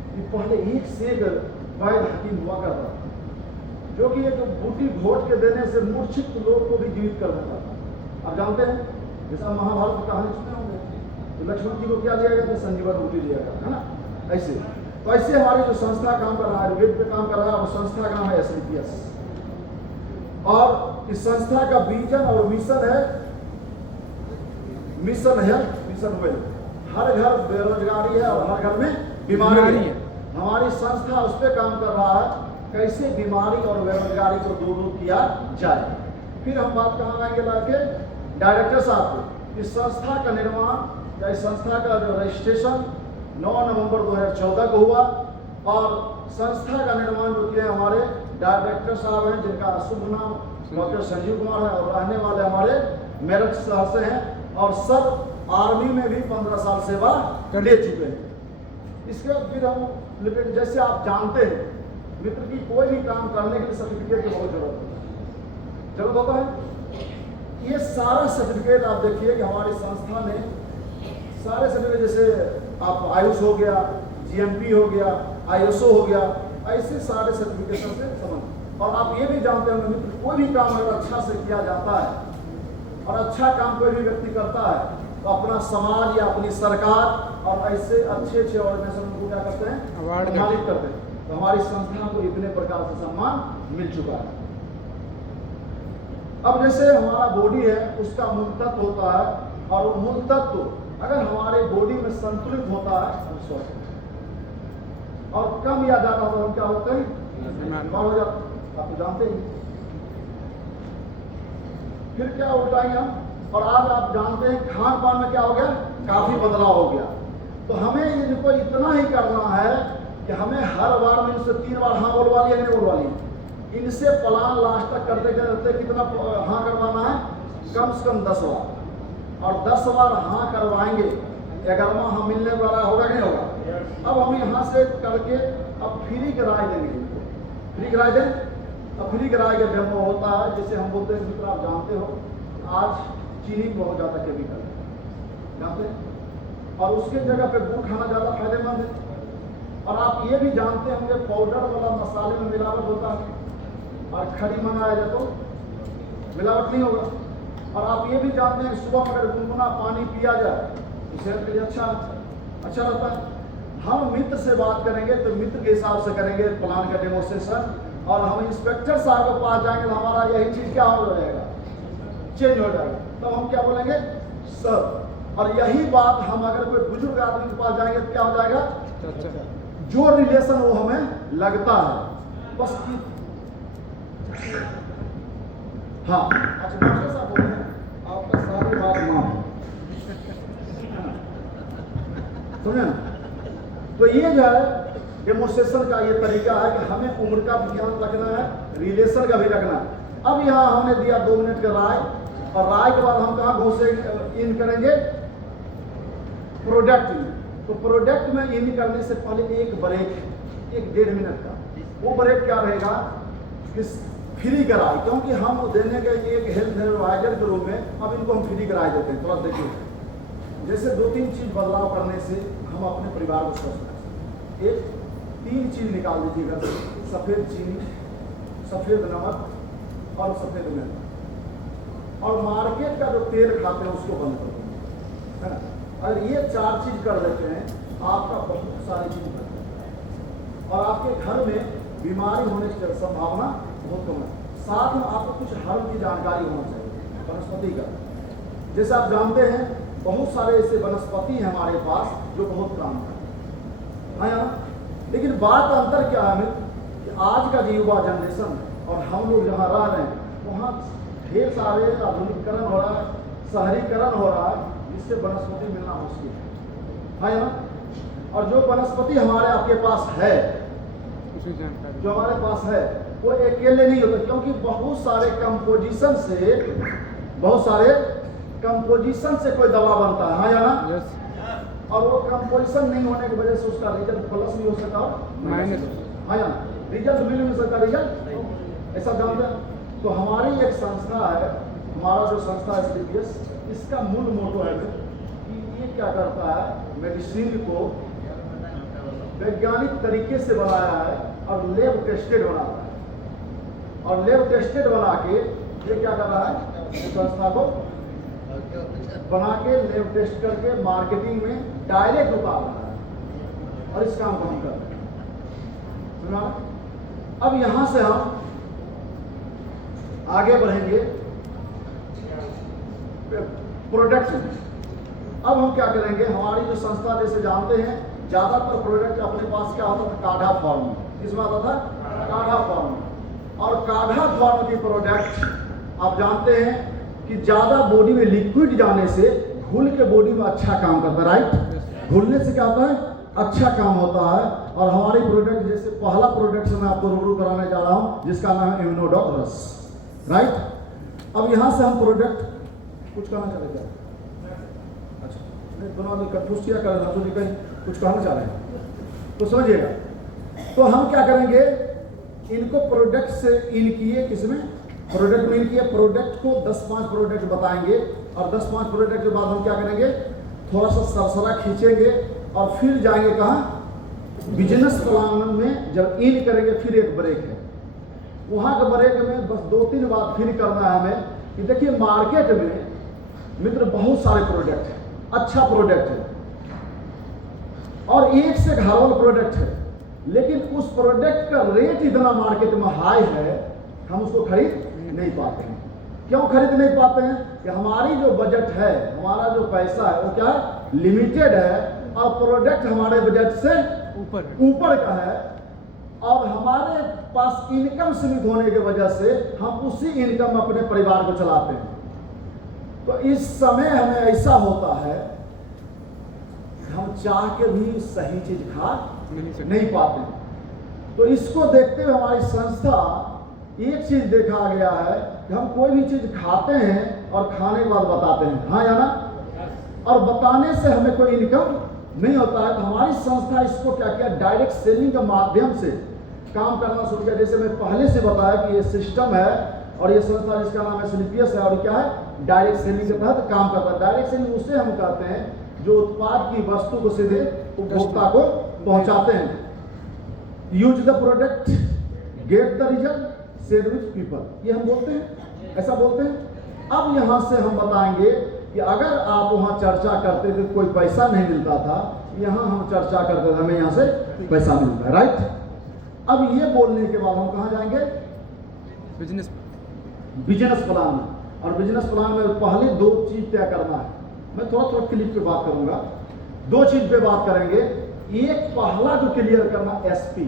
कि पहले एक से एक वैद हकीम हुआ करता था, जो कि एक बूटी घोट के देने से मूर्छित लोग को भी जीवित कर देता था। आप जानते हैं, जैसा महाभारत की कहानी सुने होंगे, तो लक्ष्मण जी को क्या दिया गया था? संजीवन बूटी दिया गया, है ना? ऐसे तो ऐसे हमारी जो संस्था काम कर रहा है, आयुर्वेद पे काम कर रहा है, वो संस्था का नाम है SLPS। और इस संस्था का विजन और मिशन है मिशन हेल्थ, मिशन वेल्थ। हर घर बेरोजगारी है और हर घर में बीमारी है। हमारी संस्था उस पर काम कर रहा है, कैसे बीमारी और बेरोजगारी को दूर किया जाए। फिर हम बात कहाँ आएंगे लाके डायरेक्टर साहब को। इस संस्था का निर्माण या इस संस्था का जो रजिस्ट्रेशन 9 नवंबर 2014 को हुआ और संस्था का निर्माण जो किया हमारे डायरेक्टर साहब हैं, जिनका शुभ नाम डॉक्टर संजीव कुमार है और रहने वाले हमारे मेरठ शहर से हैं और सब आर्मी में भी 15 साल सेवा ले चुके हैं। इसके बाद फिर हम जैसे आप जानते हैं मित्र की कोई भी काम करने के लिए सर्टिफिकेट की बहुत जरूरत होता है। ये सारा सर्टिफिकेट आप देखिए कि हमारी संस्था ने सारे सर्टिफिकेट, जैसे आप आयुष हो गया, GMP हो गया, ISO हो गया, ऐसे सारे सर्टिफिकेशन से संबंध। और आप ये भी जानते होंगे मित्र, कोई भी काम अगर अच्छा से किया जाता है और अच्छा काम कोई भी व्यक्ति करता है तो अपना समाज या अपनी सरकार और ऐसे अच्छे ऑर्गेनाइजेशन को क्या करते हैं? सम्मानित करते हैं। तो हमारी संस्था को इतने प्रकार से सम्मान मिल चुका है। अब जैसे हमारा बॉडी है, उसका मूल तत्व होता है और वो मूल तत्व अगर हमारे बॉडी में संतुलित होता है तो स्वस्थ, और कम या ज्यादा तो हम क्या होते हैं? बीमार हो जाते हैं। आप तो जानते ही। फिर क्या उल्टाएंगे हम? और आज आप जानते हैं खान पान में क्या हो गया? काफी बदलाव हो गया। तो हमें इनको इतना ही करना है कि हमें हर बार में इनसे 3 बार हाँ बोलवा लिया, नहीं बोलवा लिया। इनसे प्लान लास्ट तक करते करते कितना हाँ करवाना है? कम से कम 10 बार। और 10 बार हाँ करवाएंगे, 11वां हाँ मिलने वाला होगा कि नहीं होगा? अब हम यहाँ से करके अब फ्री की राय देंगे। फ्री की राय दें। अब फ्री की राय का डेमो होता है, जैसे हम बोलते हैं मित्र, आप जानते हो आज चीनी बहुत ज़्यादा केमिकल है, जानते हैं, और उसके जगह पे गुड़ खाना ज़्यादा फायदेमंद है। और आप ये भी जानते होंगे पाउडर वाला मसाले में मिलावट होता है और खड़ी मंगाया जाए तो मिलावट नहीं होगा। और आप ये भी जानते हैं सुबह में अगर गुनगुना पानी पिया जाए तो सेहत के लिए अच्छा रहता है। हम मित्र से बात करेंगे तो मित्र के हिसाब से करेंगे प्लान का डेमोस्ट्रेशन, और हम इंस्पेक्टर साहब के पास जाएंगे तो हमारा यही चीज़ क्या हो जाएगा? चेंज हो जाएगा। तो हम क्या बोलेंगे? सर। और यही बात हम अगर कोई बुजुर्ग आदमी के पास जाएंगे तो क्या हो जाएगा? जो रिलेशन वो हमें लगता है बस कि हाँ। अच्छा डॉक्टर साहब बोले हैं आपका सारी बात मान सुने ना। तो ये जो है डेमोस्ट्रेशन का ये तरीका है कि हमें उम्र का भी ध्यान रखना है, रिलेशन का भी रखना है। अब यहाँ हमने दिया 2 मिनट का राय, और राय के बाद हम कहाँ घुसे इन करेंगे? प्रोडक्ट में। तो प्रोडक्ट में इन करने से पहले एक ब्रेक, 1-1.5 मिनट का। वो ब्रेक क्या रहेगा? किस फ्री कराए, क्योंकि हम देने के एक हेल्थ एडवाइजर के रूप में अब इनको हम फ्री कराए देते हैं। थोड़ा देखिए, जैसे 2-3 चीज़ बदलाव करने से हम अपने परिवार को स्वस्थ रख सकते। एक 3 चीज़ निकाल दीजिएगा: सफ़ेद चीनी, सफ़ेद नमक और सफ़ेद मिर्च। और मार्केट का जो तेल खाते हैं उसको बंद कर देंगे, है ना? अगर ये 4 चीज़ कर देते हैं आपका बहुत सारी चीज़ बन जाती है और आपके घर में बीमारी होने की संभावना बहुत कम है। साथ में आपको कुछ हर्ब की जानकारी होना चाहिए वनस्पति का। जैसे आप जानते हैं बहुत सारे ऐसे वनस्पति हैं हमारे पास जो बहुत काम करते हैं, है ना? लेकिन बात अंतर क्या है कि आज का जो युवा जनरेशन है और हम लोग जहाँ रह रहे हैं वहाँ ढेर सारे आधुनिकीकरण हो रहा है, शहरीकरण हो रहा है, जिससे वनस्पति मिलना मुश्किल है ना? और जो वनस्पति हमारे आपके पास है, जो हमारे पास है, वो अकेले नहीं होता, क्योंकि बहुत सारे कंपोजिशन से कोई दवा बनता है, हाँ या ना? और वो कंपोजिशन नहीं होने की वजह से उसका रिजल्ट प्लस भी हो सकता है, माइनस, हाँ या ना? रिजल्ट मिल नहीं सकता, रिजल्ट ऐसा जानते हैं। तो हमारी एक संस्था है, हमारा जो संस्था है SLPS, इसका मूल मोटो है कि ये क्या करता है, मेडिसिन को वैज्ञानिक तरीके से बनाया है और लेब टेस्टेड बनाता है। और लेब टेस्टेड बना के ये क्या कर रहा है, इस संस्था को बना के लेब टेस्ट करके मार्केटिंग में डायरेक्ट उतार रहा है, और इस काम को हम कर रहे हैं। सुना? अब यहां से हम आगे बढ़ेंगे प्रोडक्ट में। अब हम क्या करेंगे, हमारी जो संस्था जैसे जानते हैं ज्यादातर प्रोडक्ट अपने पास क्या होता था, काढ़ा फॉर्म में। किसमें आता था, काढ़ा फॉर्म में। और काढ़ा फॉर्म की प्रोडक्ट आप जानते हैं कि ज्यादा बॉडी में लिक्विड जाने से घुल के बॉडी में अच्छा काम करता है, राइट? घुलने से क्या होता है, अच्छा काम होता है। और हमारी प्रोडक्ट जैसे पहला प्रोडक्ट मैं आपको रूबरू कराने जा रहा हूं जिसका नाम है इम्यूनोडॉक रस, राइट? अब यहां से हम प्रोडक्ट कुछ कहना चाह रहे थे, अच्छा नहीं दोनों आदमी कंफ्यूज किया कर रहे थे, कहीं कुछ कहना चाह रहे हैं तो समझिएगा। तो हम क्या करेंगे, इनको प्रोडक्ट से इन किए, किसमें, प्रोडक्ट में इन किए। प्रोडक्ट को 10-5 प्रोडक्ट बताएंगे और 10-5 प्रोडक्ट के बाद हम क्या करेंगे, थोड़ा सा सरसरा खींचेंगे और फिर जाएंगे कहाँ, बिजनेस प्लान में। जब इन करेंगे फिर एक ब्रेक है, वहां के ब्रेक में बस 2-3 बात फिर करना है हमें कि देखिए मार्केट में मित्र बहुत सारे प्रोडक्ट है, अच्छा प्रोडक्ट है और एक से घायल प्रोडक्ट है, लेकिन उस प्रोडक्ट का रेट इतना मार्केट में हाई है हम उसको खरीद नहीं पाते हैं। क्यों खरीद नहीं पाते हैं कि हमारी जो बजट है, हमारा जो पैसा है वो क्या है, लिमिटेड है और प्रोडक्ट हमारे बजट से ऊपर का है और हमारे पास इनकम सीमित होने की वजह से हम उसी इनकम में अपने परिवार को चलाते हैं। तो इस समय हमें ऐसा होता है हम चाह के भी सही चीज खा नहीं पाते। तो इसको देखते हुए हमारी संस्था एक चीज देखा गया है कि हम कोई भी चीज खाते हैं और खाने के बाद बताते हैं, हाँ या ना, और बताने से हमें कोई इनकम नहीं होता है। तो हमारी संस्था इसको क्या किया, डायरेक्ट सेलिंग के माध्यम से काम करना शुरू किया। जैसे मैं पहले से बताया कि ये सिस्टम है और ये संस्था जिसका नाम है SLPS है और क्या है, डायरेक्ट सेलिंग के तहत काम करता है। डायरेक्ट सेलिंग उसे हम कहते हैं जो उत्पाद की वस्तु को सीधे उपभोक्ता को पहुंचाते हैं। Use the product, get the result, share with people, ये हम बोलते हैं, ऐसा बोलते हैं। अब यहाँ से हम बताएंगे कि अगर आप वहाँ चर्चा करते थे कोई पैसा नहीं मिलता था, यहाँ हम चर्चा करते थे हमें यहाँ से पैसा मिलता है, राइट? अब ये बोलने के बाद हम कहाँ जाएंगे, बिजनेस प्लान में। और बिजनेस प्लान में पहले 2 चीज तय करना है। मैं थोड़ा थोड़ा क्लिप पे बात करूंगा, 2 चीज पे बात करेंगे। एक पहला जो क्लियर करना, SP।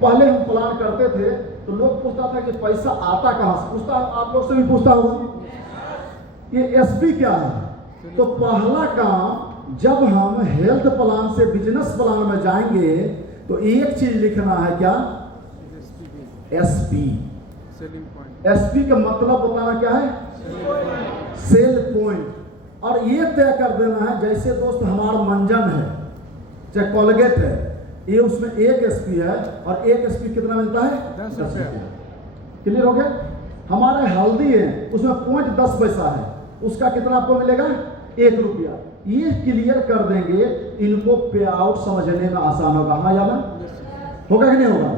पहले हम प्लान करते थे तो लोग पूछता था कि पैसा आता कहां से, पूछता, आप लोग से भी पूछता होगा ये SP क्या है। तो पहला काम, जब हम हेल्थ प्लान से बिजनेस प्लान में जाएंगे तो एक चीज लिखना है, क्या, SP। SP का मतलब बताना क्या है, सेल पॉइंट। और ये तय कर देना है, जैसे दोस्त हमारा मंजन है चाहे कोलगेट है, ये उसमें 1 SP है और 1 SP कितना मिलता है, 10 रुपया। क्लियर हो गया? हमारा हल्दी है उसमें 0.10 पैसा है, उसका कितना आपको मिलेगा, 1 रुपया। ये क्लियर कर देंगे, इनको पे आउट समझने में आसान होगा, हाँ या ना, होगा कि नहीं होगा?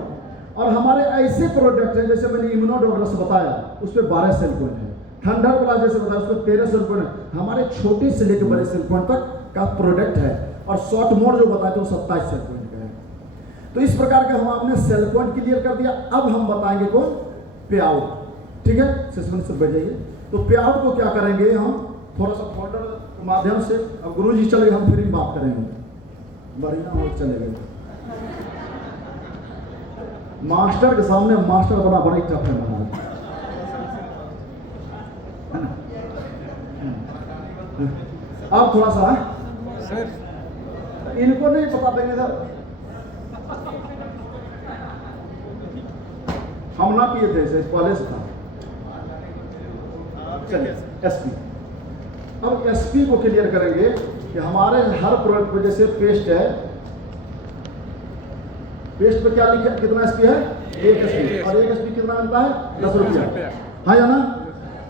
और हमारे ऐसे प्रोडक्ट हैं जैसे मैंने इम्यूनोडॉक रस बताया, उस पर 12 सेल पॉइंट है। थंडर प्लस जैसे बताया उस पर 13 सेल पॉइंट है। हमारे छोटे से लेकर बड़े सेल पॉइंट तक का प्रोडक्ट है। और शॉर्ट मोड जो बताए थे वो 27 सेल पॉइंट का है। तो इस प्रकार का हम आपने सेल पॉइंट क्लियर कर दिया। अब हम बताएंगे कौन, पे आउट, ठीक है? सेशन से बैठ जाइए। तो पे आउट को क्या करेंगे, हम थोड़ा सा फोल्डर के माध्यम से, अब गुरु जी चले हम फिर बात करेंगे, बढ़िया और चलेगा। मास्टर के सामने मास्टर बना बड़ा टफ है बना, है ना? अब थोड़ा सा सर इनको नहीं पता देंगे सर, हम ना किए थे इसे, पहले से था। चलिए SP। अब SP को क्लियर करेंगे कि हमारे हर प्रोडक्ट पे जैसे पेस्ट है, पेस्ट पे क्या लिखा, कितना SP है, 1 SP। और 1 SP कितना मिलता है, 10 रुपया, हाँ या ना?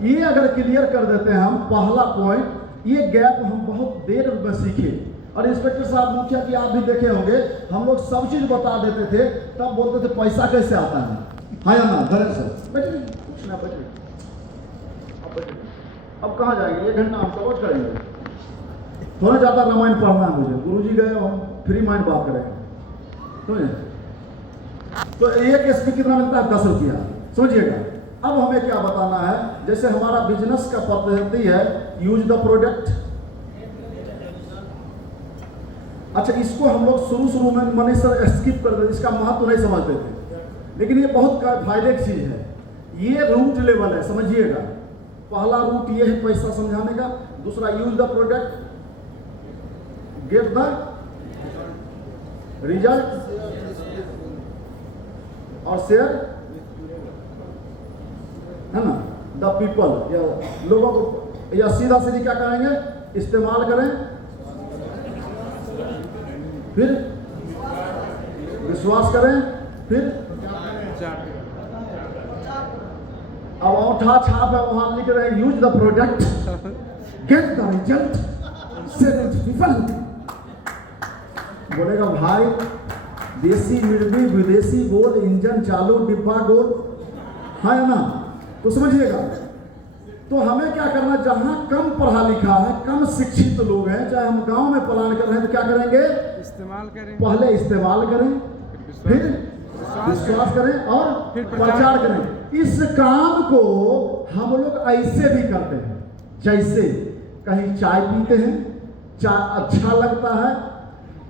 ये अगर क्लियर कर देते हैं हम, पहला पॉइंट, ये गैप हम बहुत देर में सीखे और इंस्पेक्टर साहब मुखिया की आप भी देखे होंगे, हम लोग सब चीज बता देते थे, तब बोलते थे पैसा कैसे आता है। हाँ या ना घर से बैठे कुछ ना बैठे, अब कहाँ जाएंगे, 1 घंटा हम सब करेंगे, थोड़ा ज़्यादा रामायण पढ़ना है मुझे, गुरुजी गए हम फ्री माइंड बात करेंगे, समझे। तो एक एसपी कितना मिलता है, 10 रुपया, समझिएगा। अब हमें क्या बताना है, जैसे हमारा बिजनेस का पद्धति है यूज द प्रोडक्ट। अच्छा, इसको हम लोग शुरू में मनीष सर स्किप कर देते, इसका महत्व नहीं समझते थे, लेकिन ये बहुत फायदे की चीज है। ये रूट लेवल है, समझिएगा। पहला रूट ये है पैसा समझाने का, दूसरा use the product, get the result और शेयर, है ना, द पीपल, या लोगों को, या सीधा सीधी क्या करेंगे, इस्तेमाल करें, फिर विश्वास करें, फिर अब औठा छाप है, वहां लिख रहे हैं use the product, get the result, share the people. बोलेगा भाई देसी मिर्गी विदेशी बोल, इंजन चालू डिब्बा गोल, है ना, तो समझिएगा। तो हमें क्या करना, जहां कम पढ़ा लिखा है, कम शिक्षित लोग हैं, चाहे हम गांव में प्लान कर रहे हैं, तो क्या करेंगे, इस्तेमाल करें, पहले इस्तेमाल करें, फिर विश्वास करें और फिर प्रचार करें। इस काम को हम लोग ऐसे भी करते हैं, जैसे कहीं चाय पीते हैं, चाय अच्छा लगता है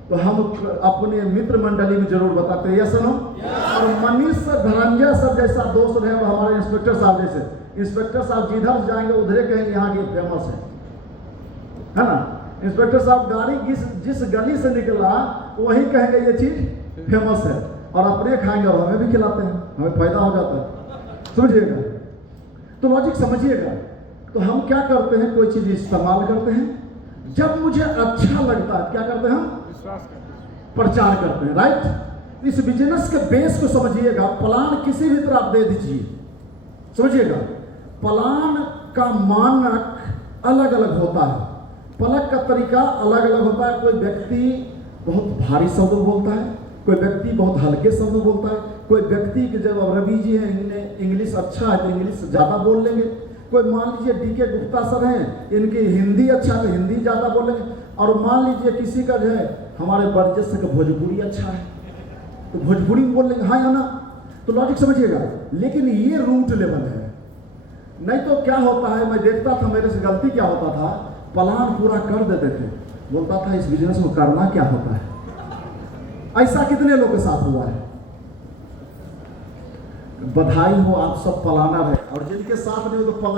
तो हम अपने मित्र मंडली में जरूर बताते हैं, यस नो। और मनीष सर, धनंजय सर जैसा दोस्त रहे, हमारे इंस्पेक्टर साहब जैसे, इंस्पेक्टर साहब जिधर जाएंगे उधर कहेंगे यहाँ की फेमस है ना। इंस्पेक्टर साहब गाड़ी जिस गली से निकला वही कहेंगे ये चीज फेमस है, और अपने खाएंगे और हमें भी खिलाते हैं, हमें फायदा हो जाता है, समझिएगा। तो लॉजिक समझिएगा। तो हम क्या करते हैं, कोई चीज इस्तेमाल करते हैं, जब मुझे अच्छा लगता है क्या करते हैं, हम विश्वास करते, प्रचार करते हैं, राइट। इस बिजनेस के बेस को समझिएगा। प्लान किसी भी तरह आप दे दीजिए, समझिएगा। प्लान का मानक अलग अलग होता है, पलक का तरीका अलग अलग होता है। कोई व्यक्ति बहुत भारी शब्द बोलता है, कोई व्यक्ति बहुत हल्के शब्द बोलता है, कोई व्यक्ति के जब रवि जी हैं, इन्हें इंग्लिश अच्छा है तो इंग्लिश ज़्यादा बोल लेंगे, कोई मान लीजिए डीके गुप्ता सर हैं, इनकी हिंदी अच्छा है तो हिंदी ज़्यादा बोलेंगे, और मान लीजिए किसी का जो है हमारे बर्जस का भोजपुरी अच्छा है तो भोजपुरी बोल लेंगे, हाँ या ना। तो लॉजिक समझिएगा। लेकिन ये रूट लेवल है, नहीं तो क्या होता है, मैं देखता था मेरे से गलती क्या होता था, प्लान पूरा कर देते थे, बोलता था इस बिजनेस में करना क्या होता है। ऐसा कितने लोगों के साथ हुआ है। बधाई हो, आप सब प्लानर है, और जिनके साथ नहीं हो तो